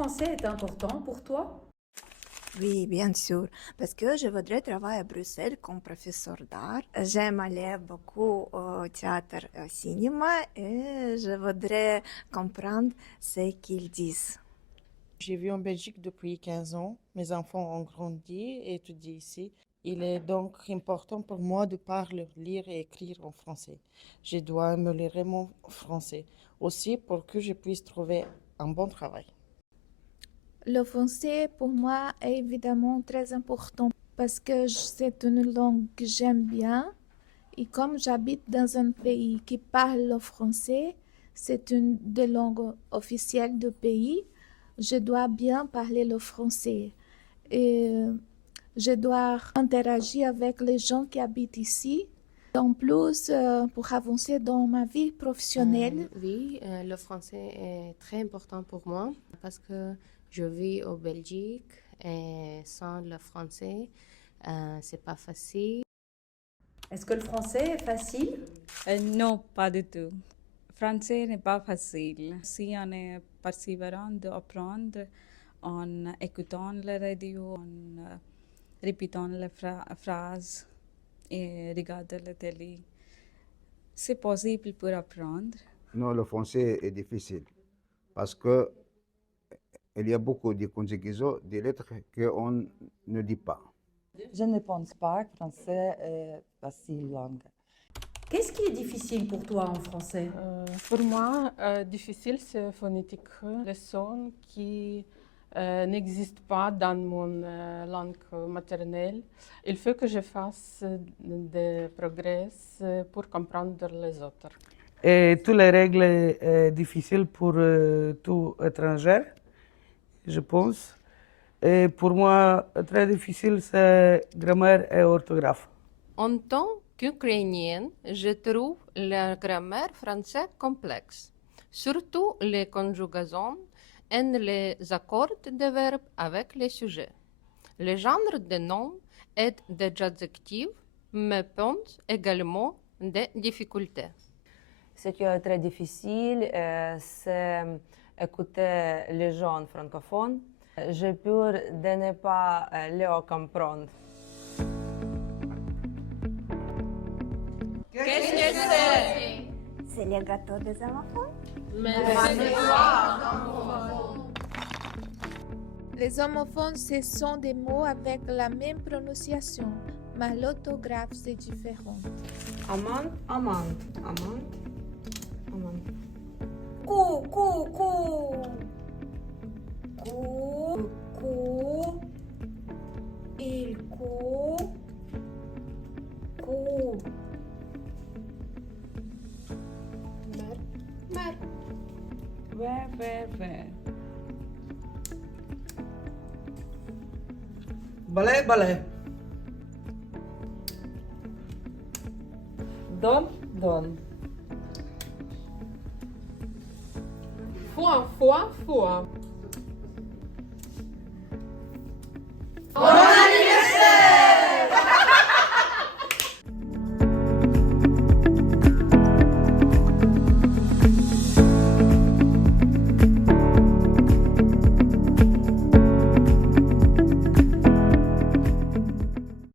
français est important pour toi? Oui, bien sûr, parce que je voudrais travailler à Bruxelles comme professeur d'art. J'aime aller beaucoup au théâtre, au cinéma et je voudrais comprendre ce qu'ils disent. J'ai vécu en Belgique depuis 15 ans. Mes enfants ont grandi et étudié ici. Il est donc important pour moi de parler, lire et écrire en français. Je dois améliorer mon français aussi pour que je puisse trouver un bon travail. Le français, pour moi, est évidemment très important parce que c'est une langue que j'aime bien. Et comme j'habite dans un pays qui parle le français, c'est une des langues officielles du pays, je dois bien parler le français. Et je dois interagir avec les gens qui habitent ici. En plus, pour avancer dans ma vie professionnelle, Oui, le français est très important pour moi parce que je vis au Belgique et sans le français, c'est pas facile. Est-ce que le français est facile? Non, pas du tout. Français n'est pas facile. Si on est persévérant d'apprendre en écoutant la radio, en répétant les phrases et regardant la télé, c'est possible pour apprendre. Non, le français est difficile parce que il y a beaucoup de conjugaisons, des lettres qu'on ne dit pas. Je ne pense pas que le français est facile langue. Qu'est-ce qui est difficile pour toi en français? Pour moi, difficile, c'est phonétique. Les sons qui n'existent pas dans mon langue maternelle. Il faut que je fasse des progrès pour comprendre les autres. Et toutes les règles difficiles pour tout étranger, je pense. Et pour moi, très difficile, c'est grammaire et orthographe. En tant qu'Ukrainienne, je trouve la grammaire française complexe, surtout les conjugaisons et les accords de verbes avec les sujets. Le genre de noms et des adjectifs me posent également des difficultés. Ce qui est très difficile, c'est écouter les gens francophones. J'ai peur de ne pas les comprendre. Qu'est-ce que c'est? C'est les gâteaux des homophones. Mais c'est quoi? les homophones, ce sont des mots avec la même prononciation, mais l'orthographe c'est différent. Amande, amande, amande, amande. Cou, cou, cou. Cou, cou. Il cou. Cou. Mer, mer. Ver. Balai. Don. Foi.